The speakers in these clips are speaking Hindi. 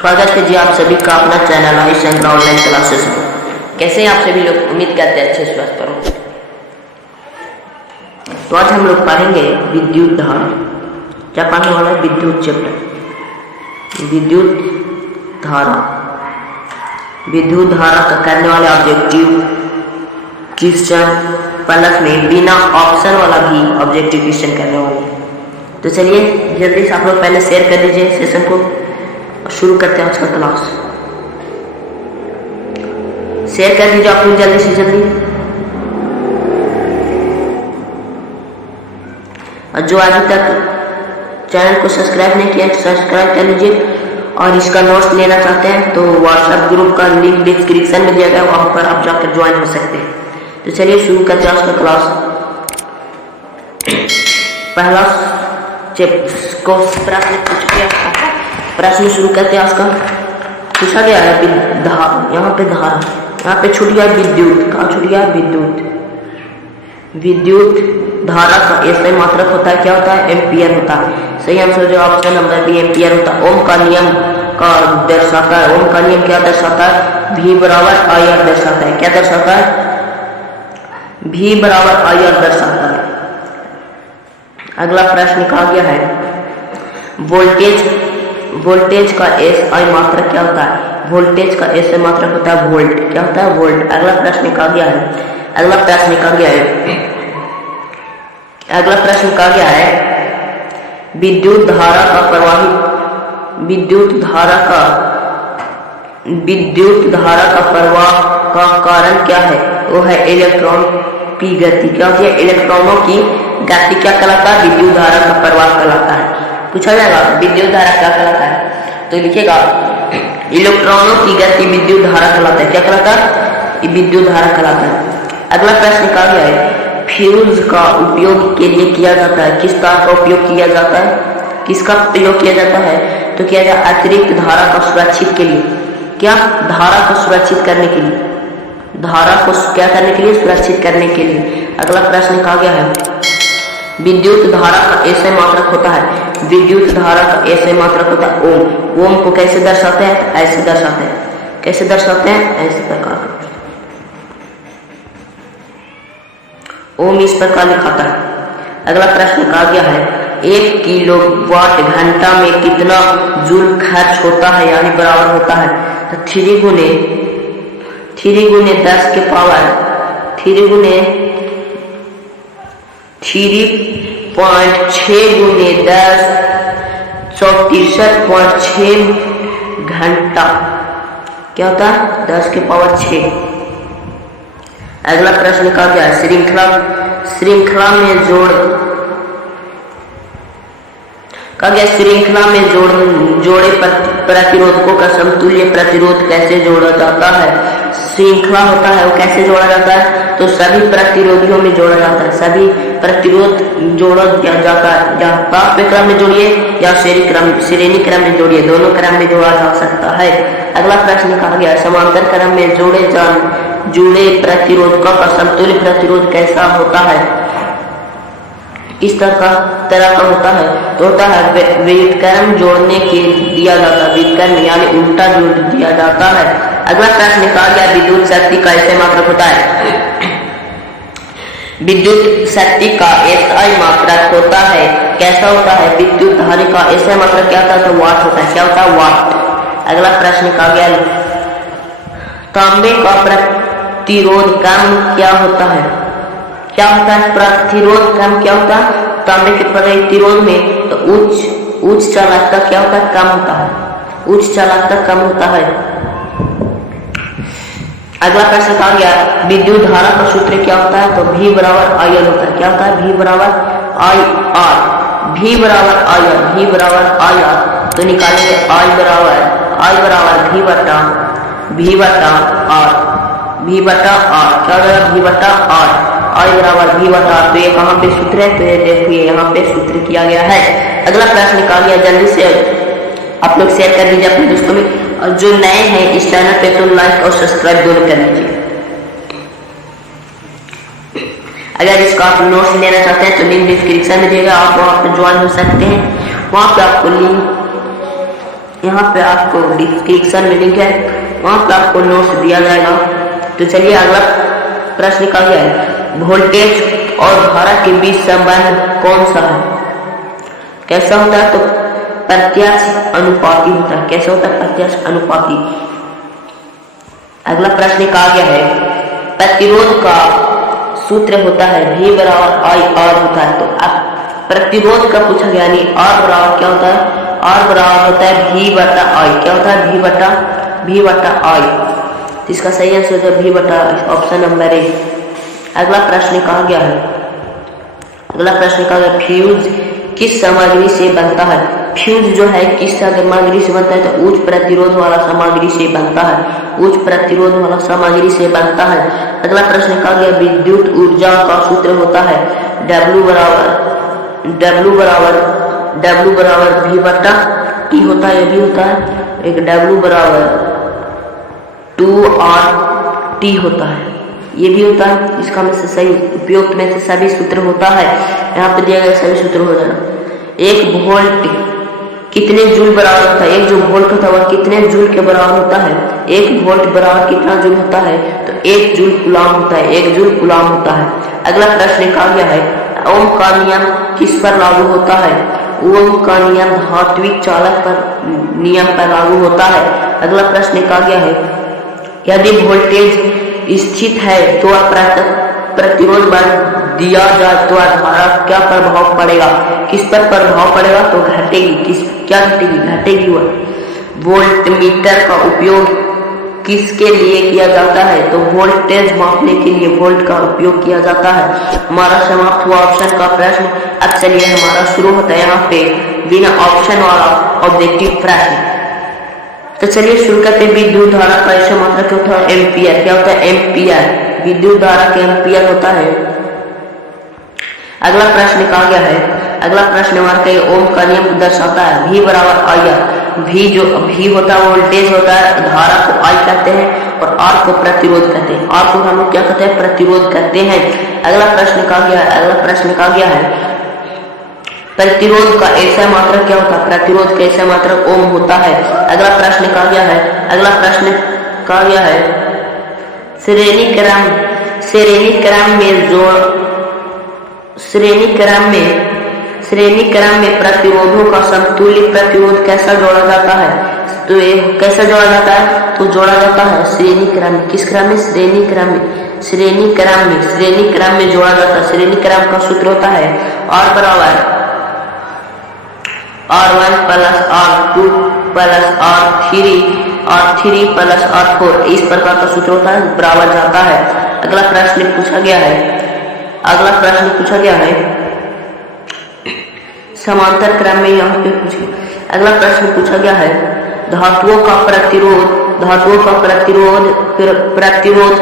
स्वागत है जी आप सभी का अपना चैनल आई शंकर ऑनलाइन क्लासेस में। कैसे हैं आप सभी लोग? उम्मीद करते हैं अच्छे स्वस्थ पर हों। तो आज हम लोग पढ़ेंगे विद्युत धारा। क्या पढ़ने वाला है? विद्युत चैप्टर। विद्युत धारा। विद्युत धारा का करने वाले ऑब्जेक्टिव क्वेश्चन पलक में बिना ऑप्शन वाला भी ऑब्जेक्टिव क्वेश्चन करने वाले। तो चलिए जल्दी से आप लोग पहले शेयर कर दीजिए सेशन को और शुरू करते हैं आज का क्लास। शेयर कर दीजिए आप लोग जल्दी से जल्दी। और जो अभी तक चैनल को सब्सक्राइब नहीं किया तो सब्सक्राइब कर लीजिए। और इसका नोट्स लेना चाहते हैं तो व्हाट्सएप ग्रुप का लिंक डिस्क्रिप्शन में दिया गया, वहां पर आप जाकर ज्वाइन हो सकते हैं। तो चलिए शुरू करते हैं आज का क्लास। पहला प्रश्न शुरू करते हैं आज का। पूछा गया है यहाँ पे धारा, यहाँ पे छूट गया विद्युत। कहाँ छूट गया? विद्युत। विद्युत धारा का ऐसे मात्रक होता है, क्या होता है? एम्पियर होता है। सही आंसर जो ऑप्शन नंबर बी एम्पियर होता है। ओम का नियम का दर्शाता है। ओम का नियम क्या दर्शाता है? V बराबर आई आर दर्शाता है। क्या दर्शाता है? V बराबर आई आर दर्शाता है। अगला प्रश्न कहा गया है वोल्टेज का एस आई मात्रक क्या होता है? वोल्टेज का एस आई मात्रक होता है वोल्ट। क्या होता है? वोल्ट। अगला प्रश्न कहा गया है विद्युत धारा का प्रवाह का कारण क्या है? वो है इलेक्ट्रॉन की गति। क्या होती है? इलेक्ट्रॉनों की गति क्या कहलाता है? विद्युत धारा का प्रवाह कहलाता है। पूछा जाएगा विद्युत धारा क्या कहलाता है तो लिखिएगा इलेक्ट्रॉनों की गति विद्युत धारा कहलाता है। क्या कहलाता है? विद्युत धारा कहलाता है। अगला प्रश्न कहा गया है फ्यूज का उपयोग के लिए किया जाता है। किस तार का उपयोग किया जाता है? किसका प्रयोग किया जाता है? तो किया जाए अतिरिक्त धारा को सुरक्षित के लिए। क्या? धारा को सुरक्षित करने के लिए। धारा को क्या करने के लिए? सुरक्षित करने के लिए। अगला प्रश्न कहा गया है विद्युत धारा का ऐसे मात्रक होता है। विद्युत धारा का ऐसे मात्रक होता है ओम। ओम को कैसे दर्शाते हैं? ऐसे दर्शाते हैं। कैसे दर्शाते हैं? इस प्रकार। ओम इस प्रकार लिखाता है। अगला प्रश्न कहा गया है 1 किलोवाट घंटा में कितना जूल खर्च होता है यानी बराबर होता है? तो 3 गुने 10 के पावर 3.6 गुने 10 64.6 घंटा। क्या होता है? 10 के पावर 6। अगला प्रश्न कहा गया श्रृंखला में जोड़े प्रतिरोधकों का समतुल्य प्रतिरोध कैसे जोड़ा जाता है? श्रृंखला होता है वो कैसे जोड़ा जाता है? तो सभी प्रतिरोधियों में जोड़ा जाता है। सभी प्रतिरोध जोड़ा जाता है। या ताप क्रम में जोड़िए या श्रेणी क्रम में जोड़िए, दोनों क्रम में जोड़ा जा सकता है। अगला प्रश्न कहा गया समांतर क्रम में जुड़े प्रतिरोधकों का समतुल्य प्रतिरोध कैसा होता है? इस तरह का होता है तो होता है व्युत्क्रम जोड़ने के दिया जाता है। व्युत्क्रम यानी उल्टा जोड़ दिया जाता है। अगला प्रश्न कहा गया विद्युत शक्ति का ऐसे मात्रक होता है। विद्युत शक्ति का एसआई मात्रक होता है। कैसा होता है? विद्युत धारा का एसआई मात्रक क्या होता है? तो वाट होता है। क्या होता है? वाट। अगला प्रश्न कहा गया तांबे का प्रतिरोध कम क्या होता है? क्या होता है? प्रतिरोध कम क्या होता है? तांबे के प्रतिरोध में तो उच्च चालकता क्या होता है? कम होता है। उच्च चालकता कम होता है। अगला प्रश्न कहा गया विद्युत धारा का सूत्र क्या होता है? तो V बराबर आई आर होता है। क्या होता है? V बराबर आई आर। V बराबर आई आर। तो निकालेंगे I बराबर V बटा आर। क्या होगा? V बटा आर। आई बराबर V बटा आर। तो ये कहाँ पे सूत्र है? तो ये देखिए यहाँ पे सूत्र किया गया है। अगला प्रश्न कहा गया जल्दी से आप लोग शेयर कर दीजिए अपने दोस्तों में। और जो नए हैं इस चैनल पे तो लाइक और सब्सक्राइब दोनों कर लीजिए। अगर इसका आप नोट्स लेना चाहते हैं तो लिंक डिस्क्रिप्शन में दिएगा, आप वहाँ पर ज्वाइन हो सकते हैं। वहाँ पे आपको लिंक यहाँ पे आपको डिस्क्रिप्शन में लिंक है, वहाँ पे आपको नोट्स दिया जाएगा। तो चलिए अगला प्रश्न का क्या है, वोल्टेज और धारा के बीच संबंध कौन सा है? कैसा होता है? तो प्रत्यास्थ अनुपाती होता है। कैसा होता है? प्रत्यास्थ अनुपाती। अगला प्रश्न का क्या है, प्रतिरोध का सूत्र होता है V बराबर I R होता है। तो अब प्रतिरोध का पूछा गया, यानी R बराबर क्या होता है? R बराबर होता है V बटा I। क्या होता है? V बटा I। इसका सही आंसर है V बटा ऑप्शन नंबर ए। अगला प्रश्न कहा गया है, अगला प्रश्न कहा गया, फ्यूज किस सामग्री से बनता है? फ्यूज जो है किस सामग्री से बनता है? तो उच्च प्रतिरोध वाला सामग्री से बनता है। उच्च प्रतिरोध वाला सामग्री से बनता है। अगला प्रश्न कहा गया, विद्युत ऊर्जा का सूत्र होता है W बराबर V बटा T होता है। ये भी होता है एक W बराबर 2RT होता है। ये भी होता है। इसका में से सही उपयुक्त में से सभी सूत्र होता है। यहाँ पे दिया गया सभी सूत्र हो जाएगा। 1 वोल्ट कितने जूल बराबर होता है? एक जो वोल्ट होता है वह कितने जूल के बराबर होता है? 1 वोल्ट बराबर कितना जूल होता है? तो 1 जूल कूलम होता है। 1 जूल कूलम होता है। अगला प्रश्न कहा गया है, ओम का नियम किस पर लागू होता है? ओम का नियम धात्विक चालक पर नियम पर लागू होता है। अगला प्रश्न कहा गया है, यदि वोल्टेज स्थित है तो प्रतिरोध बढ़ दिया जाए तो धारा क्या प्रभाव पड़ेगा? किस पर प्रभाव पड़ेगा? तो घटेगी। क्या घटेगी? घटेगी। वह वोल्टमीटर का उपयोग किसके लिए किया जाता है? तो वोल्टेज मापने के लिए वोल्ट का उपयोग किया जाता है। हमारा समाप्त हुआ ऑप्शन का प्रश्न। अब चलिए हमारा शुरू होता है यहाँ पे बिना ऑप्शन वाला ऑब्जेक्टिव प्रश्न। तो चलिए शुरू करते हैं। विद्युत धारा का ऐसा मात्रा क्या होता है? एम्पियर। क्या होता है? एम्पियर। विद्युत धारा के एम्पियर होता है। अगला प्रश्न कहा गया है, अगला प्रश्न हमारा कहीं ओम का नियम दर्शाता है V बराबर IR। V होता है वोल्टेज होता है, धारा को I कहते हैं और R को प्रतिरोध कहते हैं। R को हम लोग क्या कहते हैं? प्रतिरोध कहते हैं। अगला प्रश्न कहा गया है, अगला प्रश्न कहा गया है, प्रतिरोध का ऐसा मात्रक क्या होता है? प्रतिरोध का ऐसा मात्रक ओम होता है। अगला प्रश्न कहा गया है, अगला प्रश्न कहा गया है, श्रेणी क्रम में प्रतिरोधों का समतुल्य प्रतिरोध कैसा जोड़ा जाता है? तो ये कैसा जोड़ा जाता है? तो जोड़ा जाता है श्रेणी क्रम में। किस क्रम में? श्रेणी क्रम में। श्रेणी क्रम में जोड़ा जाता है। श्रेणी क्रम का सूत्र होता है R बराबर R1 plus R2 plus R3 plus R4। इस प्रकार का सूत्र होता है, बराबर जाता है। अगला प्रश्न पूछा गया है, समांतर क्रम में यहाँ पे पूछे। अगला प्रश्न पूछा गया है, धातुओं का प्रतिरोध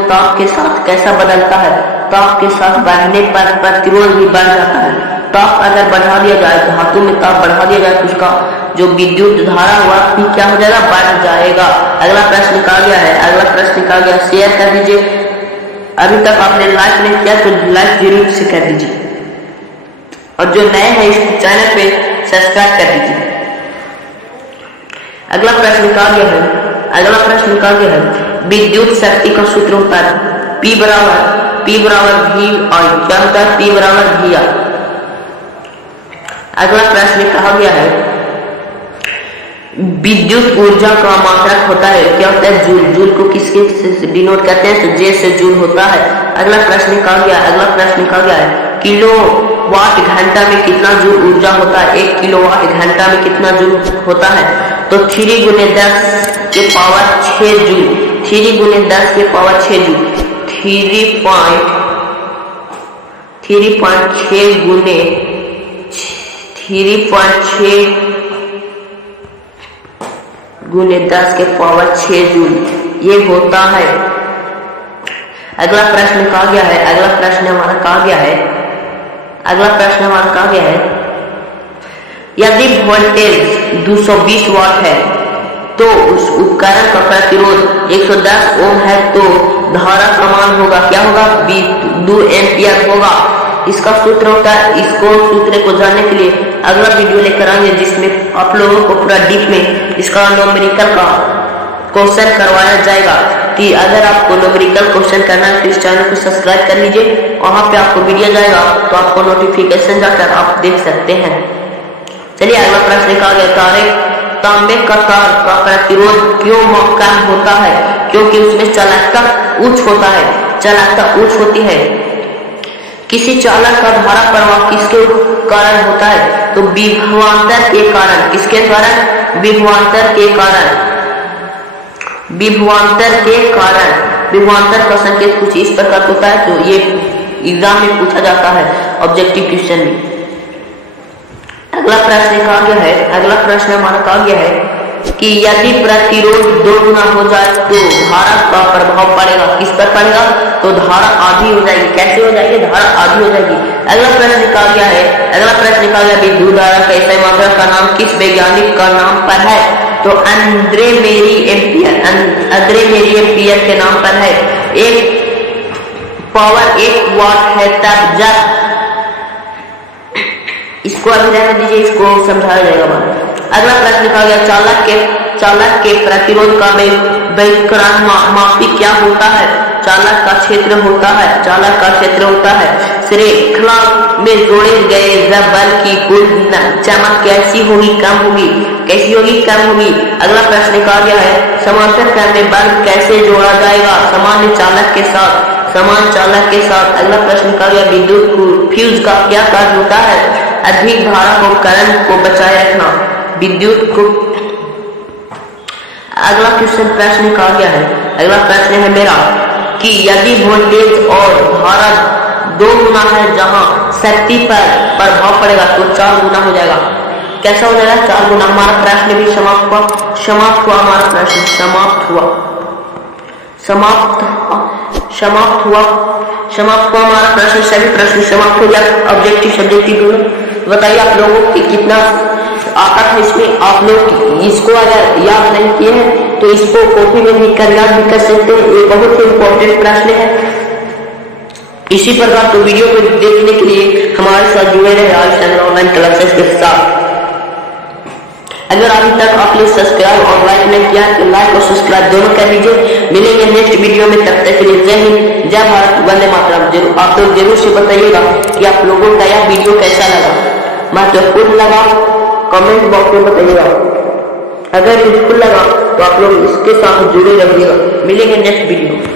ताप के साथ कैसा बदलता है? ताप के साथ बढ़ने पर प्रतिरोध भी बढ़ जाता है। ताप अगर बढ़ा दिया जाए, धातु में ताप बढ़ा दिया जाए तो उसका जो विद्युत धारा हुआ भी क्या हो जाएगा? बढ़ जाएगा। अगला प्रश्न कहा गया, शेयर कर दीजिए। अभी तक आपने लाइक नहीं किया तो लाइक जरूर से कर दीजिए और जो नए हैं इस चैनल पे सब्सक्राइब कर दीजिए। अगला प्रश्न कहा गया है, विद्युत शक्ति का सूत्र होता है P बराबर V I। क्या होता है? P बराबर V I। अगला प्रश्न कहा गया है, विद्युत ऊर्जा का मात्रक होता है। क्या होता है? जूल। जूल को किसके से डिनोट करते हैं? तो J से जूल होता है। अगला प्रश्न कहा गया है, किलोवाट घंटा में कितना जूल ऊर्जा होता है? 1 किलोवाट घंटा में कितना जूल होता है? तो 3 गुने 10 के पावर 6 जूल। 3 गुने 10 के पावर 6 जूल। 3.6 गुने 10 के पावर 6 जूल ये होता है। अगला प्रश्न कहा गया है, यदि वोल्टेज 220 वाट है तो उस उपकरण का प्रतिरोध 110 ओम है तो धारा का मान होगा क्या होगा? 2 एम्पियर होगा। इसका सूत्र होता है। इसको सूत्र को जानने के लिए अगला वीडियो लेकर आएंगे, जिसमें आप लोगों को पूरा डीप में इसका न्यूमेरिकल का क्वेश्चन करवाया जाएगा। कि अगर आपको न्यूमेरिकल क्वेश्चन करना है तो इस चैनल को सब्सक्राइब कर लीजिए, वहां पे आपको वीडियो जाएगा तो आपको नोटिफिकेशन जाकर आप देख सकते हैं। चलिए अगला प्रश्न कहा गया, तांबे का तार का प्रतिरोध क्यों कम होता है? क्योंकि उसमें चालकता उच्च होता है, चालकता उच्च होती है। किसी चालक का धारा प्रवाह किसके कारण होता है? तो विभवांतर के कारण। किसके कारण? विभवांतर के कारण। विभवांतर के कारण। विभवांतर का संकेत कुछ इस प्रकार होता है, तो ये एग्जाम में पूछा जाता है ऑब्जेक्टिव क्वेश्चन में। अगला प्रश्न कहा गया है, अगला प्रश्न हमारा कहा गया है कि यदि प्रतिरोध 2 गुना हो जाए तो धारा का प्रभाव पड़ेगा। किस पर पड़ेगा? तो धारा आधी हो जाएगी। कैसे हो जाएगी? धारा आधी हो जाएगी। अगला प्रश्न कहा गया है, अगला प्रश्न कहा गया विद्युत धारा के SI मात्रा का नाम किस वैज्ञानिक का नाम पर है? तो अंद्रे मेरी एम्पियर के नाम पर है। एक पावर 1 वाट है तब जब, इसको अभी रहने दीजिए, इसको समझाया जाएगा बाद। अगला प्रश्न कहा गया चालक के प्रतिरोध का व्युत्क्रम मापी क्या होता है? चालक का क्षेत्र होता है। चालक का क्षेत्र होता है। श्रृंखला में जोड़े गए बल की कुल चमक कैसी होगी? कम होगी। कैसी होगी? कम होगी। अगला प्रश्न कहा गया है समांतर क्रम में बल कैसे जोड़ा जाएगा? सामान्य चालक के साथ। समान चालक के साथ। अगला प्रश्न कहा गया विद्युत फ्यूज का क्या कार्य होता है? अधिक धारा को करंट को बचाए रखना। विद्युत को। अगला क्वेश्चन प्रश्न कहा गया है, अगला प्रश्न है मेरा कि यदि वोल्टेज और धारा 2 गुना है जहां शक्ति पर प्रभाव पड़ेगा तो 4 गुना हो जाएगा। कैसा हो जाएगा? 4 गुना। हमारा प्रश्न भी समाप्त हुआ। हमारा प्रश्न समाप्त हुआ हमारा प्रश्न। सभी प्रश्न समाप्त हो गया। ऑब्जेक्टिव सब्जेक्टिव दोनों। बताइए आप लोगों की कितना आता है इसमें। आप लोग इसको अगर याद नहीं किए हैं तो इसको कॉपी में लिखकर याद भी कर सकते हैं। ये बहुत ही इंपॉर्टेंट प्रश्न है। इसी प्रकार तो वीडियो को देखने के लिए हमारे साथ जुड़े रहे आयुष ऑनलाइन क्लासेस के साथ। अगर अभी तक आपने सब्सक्राइब और लाइक नहीं किया तो लाइक और सब्सक्राइब दोनों कर लीजिए। मिलेंगे नेक्स्ट वीडियो में, तब तक के लिए जय हिंद, जय भारत, वंदे मातरम। जरूर आप लोग जरूर से बताइएगा कि आप लोगों का यह वीडियो कैसा लगा, महत्वपूर्ण लगा, कमेंट बॉक्स में बताइएगा। अगर यूजफुल लगा तो आप लोग इसके साथ जुड़े रहिएगा। मिलेंगे नेक्स्ट वीडियो।